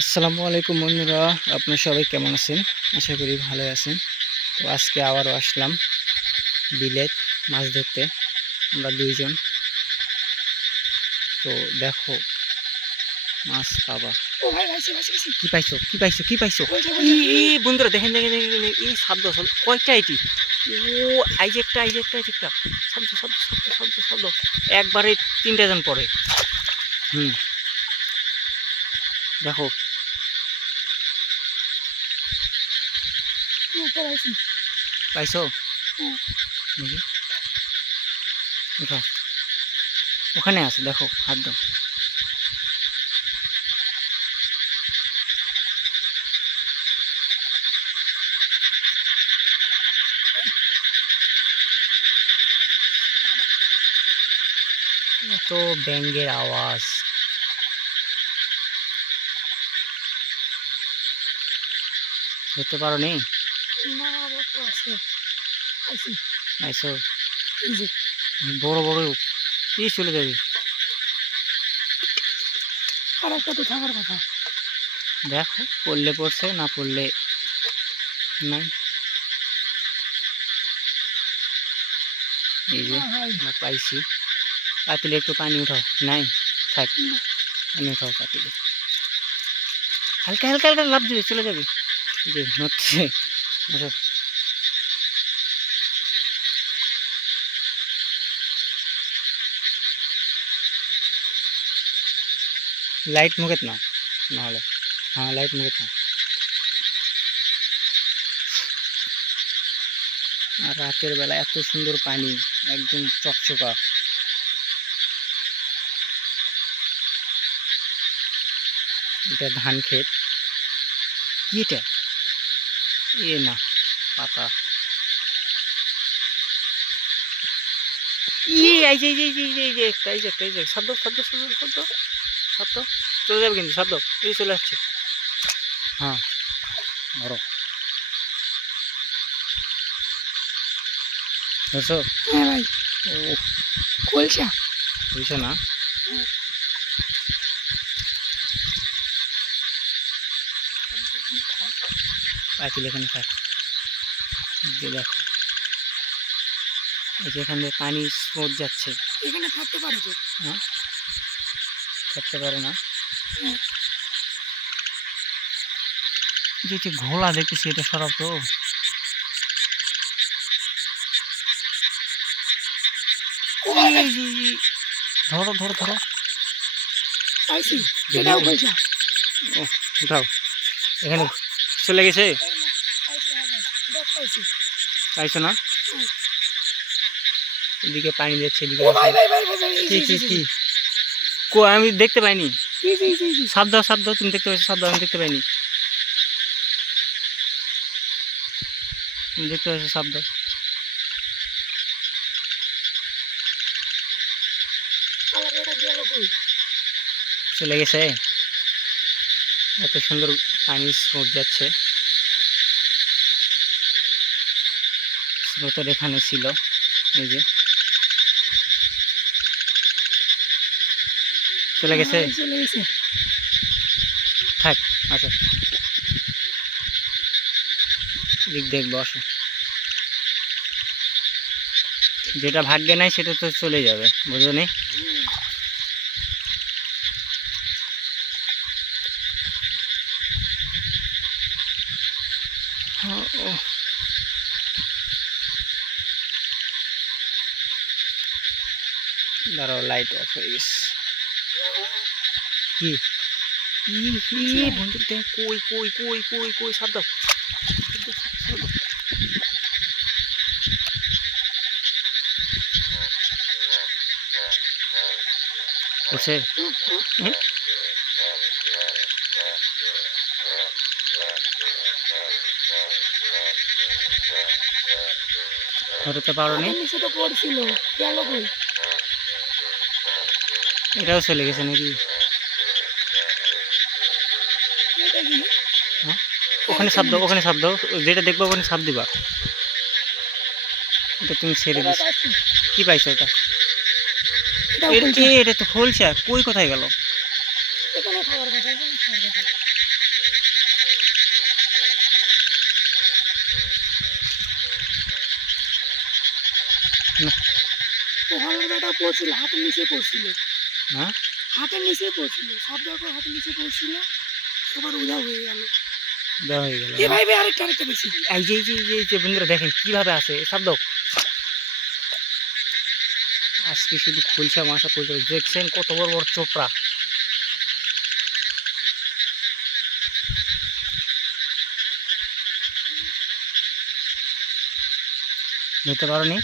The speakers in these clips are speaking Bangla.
আসসালামু আলাইকুম বন্ধুরা, আপনারা সবাই কেমন আছেন? আশা করি ভালো আছেন। তো আজকে আবারও আসলাম বিলেত মাছ ধরতে, আমরা দুইজন। তো দেখো মাছ পাবা। ও ভাই ভাইছে ভাইছে ভাইছে কি পাইছো কি পাইছো কি পাইছো? ওইটা ওইটা বন্ধুরা দেখেন দেখেন দেখেন দেখেন, এই শব্দ শব্দ কয়টা এটি? ও আইজেকটা শব্দ শব্দ শব্দ শব্দ শব্দ একবারে 3টা জন পড়ে। দেখো ওটা ভাইছে পাইছো দেখি, উঠাও। ওখানে আছে, দেখো হাত দাও। এত ব্যাঙের আওয়াজ। ধরতে পারো নি? না আমার তো আছে ভাইছে আইসো এই যে বড় বড় কি চলে যাবে। আর একটা তো থাকার কথা। দেখো পড়লে পড়ছে, না পড়লে নাই। এই যে না ভাই আমরা পাইছি। পাতিলে একটু পানি উঠাও। নাই থাক, পানি উঠাও পাতিলে। হালকা হালকা হালকা লাফ দিবে, চলে যাবে। এই যে হচ্ছে। আচ্ছা লাইট মুখেত নাও নাহলে। হ্যাঁ লাইট মুখেত নাও। আর রাতের বেলা এত সুন্দর পানি, একদম চকচকা। এটা ধান ক্ষেত। কি এটা? এ না, পাতা। এই যে শব্দ শব্দ শব্দ শব্দ শব্দ চলে যাবে কিন্তু, শব্দ এই চলে আসছে। হ্যাঁ ধরো, ধরছো? হ্যাঁ ভাই ও কলসা বুঝছো না? পাখিল এখানে থাক। দেখো এই যে এখান দিয়ে পানি স্রোত যাচ্ছে। এখানে থাকতে পারে তো। হ্যাঁ থাকতে পারে না। যে ঘোলা দেখতেছি, এটা সরাব তো। ও ভাই ভাই ধরো ধরো ধরো। পাইছি এটাও কলসা ও উঠাও, এখানে চলে গেছে। পাইছি হ্যাঁ ভাই দেখ পাইছি পাইছো না? এদিকে পানি দিচ্ছে, এদিকে ও ভাই ভাই ভাই ভাই ভাই কি কি কি আমি দেখতে পাইনি। এই যে এই যে এই যে শব্দ শব্দ তুমি দেখতে পাইছো, শব্দ আমি দেখতে পাইনি। তুমি দেখতে পাইছো শব্দ? আমার এটা গেল কই চলে গেছে। এত সুন্দর পানি স্রোত যাচ্ছে। স্রোতের এখানে ছিল, এই যে চলে গেছে। চলে গেছে থাক আসো, দিক দেখবো আসো। যেটা ভাগ্যে নাই সেটা তো চলে যাবে, বুঝো নি? দাঁড়াও, লাইট অফ হয়ে গেছে। কি বন্ধু দেখ, কই কই কই কই কই শব্দ উঠছে। ধরতে পারো নি? নিচে তো পড়ছিল গেল কই এটাও চলে গেছে নাকি? এটা কি হ্যাঁ ওখানে শব্দ, ওখানে শব্দ, যেটা দেখবো ওখানে শব্দ দিবা। এটা তুমি ছেড়ে এবার দিস। পাইছি কি পাইছো ওটা? এটাও কলসা এটা তো খোলসা, কই কোথায় গেল? এখানে খাওয়ার কথা এখানে খাওয়ার কথা পড়ছিল, হাতের নিচে পড়ছিল, হ্যাঁ হাতের নিচে পড়ছিল, সব দেখো হাতের নিচে পড়ছিল, আবার উধাও হয়ে গেল। দেওয়া হয়ে গেল। এ ভাই ভাই আরেকটা বেশি। এই যে বন্ধুরা দেখেন কিভাবে আসে শব্দ। আজকে শুধু খুলসা মাছ আর খুলসা, দেখছেন কত বড় বড় চোপড়া। ধরতে পারো নি?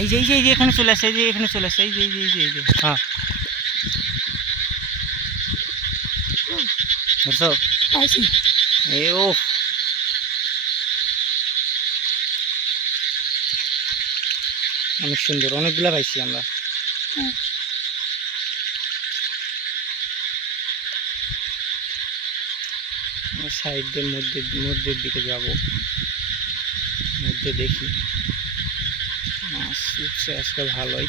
এই যে এখানে চলে আসে, এই যে এখানে চলে আসে, এই যে হ্যাঁ ধরছো? পাইছি। এ ও অনেক সুন্দর, অনেকগুলা পাইছি আমরা। হ্যাঁ। সাইডের মধ্যের দিকে যাব, মধ্যে দেখি মাছ উঠছে আজকে ভালোই।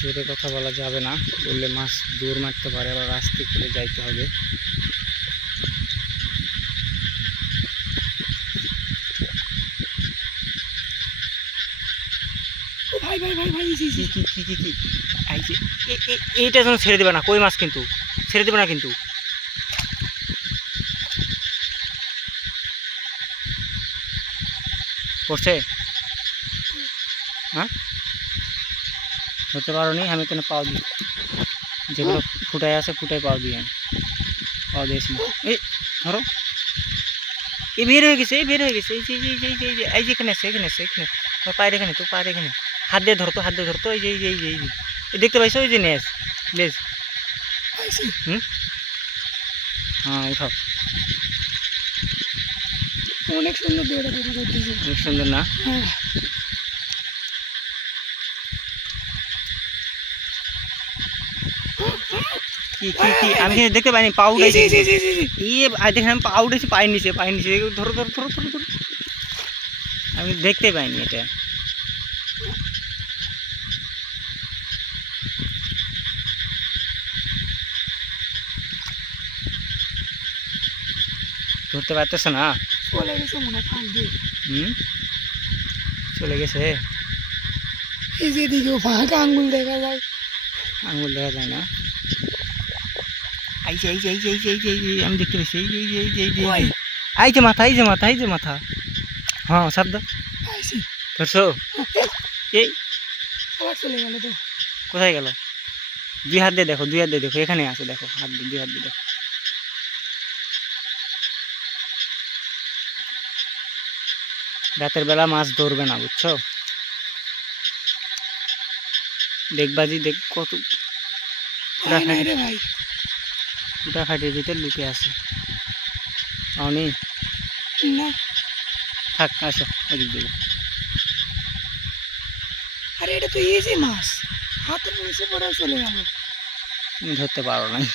জোরে কথা বলা যাবে না, বললে মাছ দৌড় মারতে পারে, আবার আস্তে করে যাইতে হবে। ও ভাই ভাই ভাই ভাই কি কি কি কি কি এই যে এইটা যেন ছেড়ে দেবে না, কই মাছ কিন্তু ছেড়ে দেবে না কিন্তু। পড়ছে? হ্যাঁ ধরতে পারো নি? আমি কেন পাও দিই, যেগুলো ফুটায় আছে ফুটায় পাও দিই, আমি পাও দিয়েছি। এই ধরো, এই বের হয়ে গেছে, এই বের হয়ে গেছে, এই যে এখানে আছে, এখানে আছে, এখানে তোমার পায়ের এখানে, তো পায়ের এখানে হাত দিয়ে ধরতো, হাত দিয়ে ধরতো, এই দেখতে পাইছো? ওই যে নেজ লেজ। পাইছি। হ্যাঁ উঠাও। অনেক সুন্দর দৌড়া দৌড়া করতেছে। অনেক সুন্দর না? হ্যাঁ। কি কি কি আমি কিন্তু দেখতে পাইনি, পা উঠাইছি। জি, জি, জি, জি, জি। দেখেন আমি পা উঠেছি, পায়ের নিচে, পায়ের নিচে। ধরো ধরো ধরো ধরো ধরো, আমি দেখতে পাইনি এটা। ধরতে পারতেছে না? চলে গেছে মনে হয় ফাঁক দিয়ে। হুম চলে গেছে। এই যে দিকেও ফাঁকা আঙ্গুল দেখা যায়। আঙুল দেখা যায় না? এই যে আমি দেখতে পেয়েছি, ওই এই যে মাথা, এই যে মাথা, এই যে মাথা। হ্যাঁ শব্দ পাইছি। ধরছো? এই আবার চলে গেল তো। কোথায় গেল? দুই হাত দিয়ে দেখো, দুই হাত দিয়ে দেখো, এখানে আছে দেখো, হাত দিয়ে, দুই হাত দিয়ে দেখো। রাতের বেলা মাছ ধরবে না, বুঝছো? দেখবাজি দেখ কত ভাই নাই রে ভাই। ফুটা খাটির ভিতরে লুকে আছে। পাওনি? না। থাক আসো ওদিক দিকে। আরে এটা তো ইজি মাছ, হাতের নিচে পড়ে চলে গেল। তুমি ধরতে পারো নাই,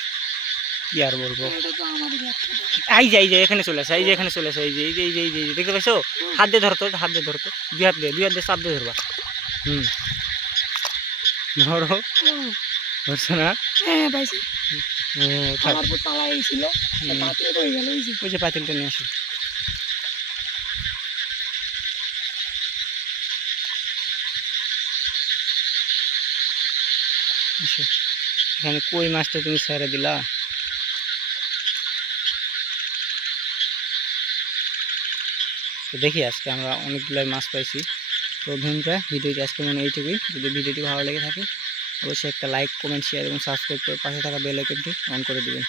কি আর বলবো। এটা তো আমারই ব্যর্থতা। এই যে এখানে চলে আসে, এই যে এখানে চলে আসে, এই যে দেখতে পাইছো? হাত দিয়ে ধরতো, হাত দিয়ে ধরতো, দুই হাত দিয়ে চাপ দিয়ে ধরবা। ধরো। হুম। ধরছো না? হ্যাঁ পাইছি। থাক। আমার উপর পালা গেছিল, পাতিল হয়ে গেল। ওই যে ওই যে পাতিলটা নিয়ে আসো। আসো, এখানে কই মাছটা তুমি ছেড়ে দিলা। তো দেখি আজকে আমরা অনেকগুলাই মাছ পাইছি। তো বন্ধুরা ভিডিওটি আজকে মনে এইটুকুই। যদি ভিডিওটি ভালো লেগে থাকে অবশ্যই একটা লাইক, কমেন্ট, শেয়ার এবং সাবস্ক্রাইব করে পাশে থাকা বেল আইকনটি অন করে দিবেন।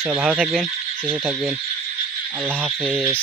সবাই ভালো থাকবেন, সুস্থ থাকবেন। আল্লাহ হাফেজ।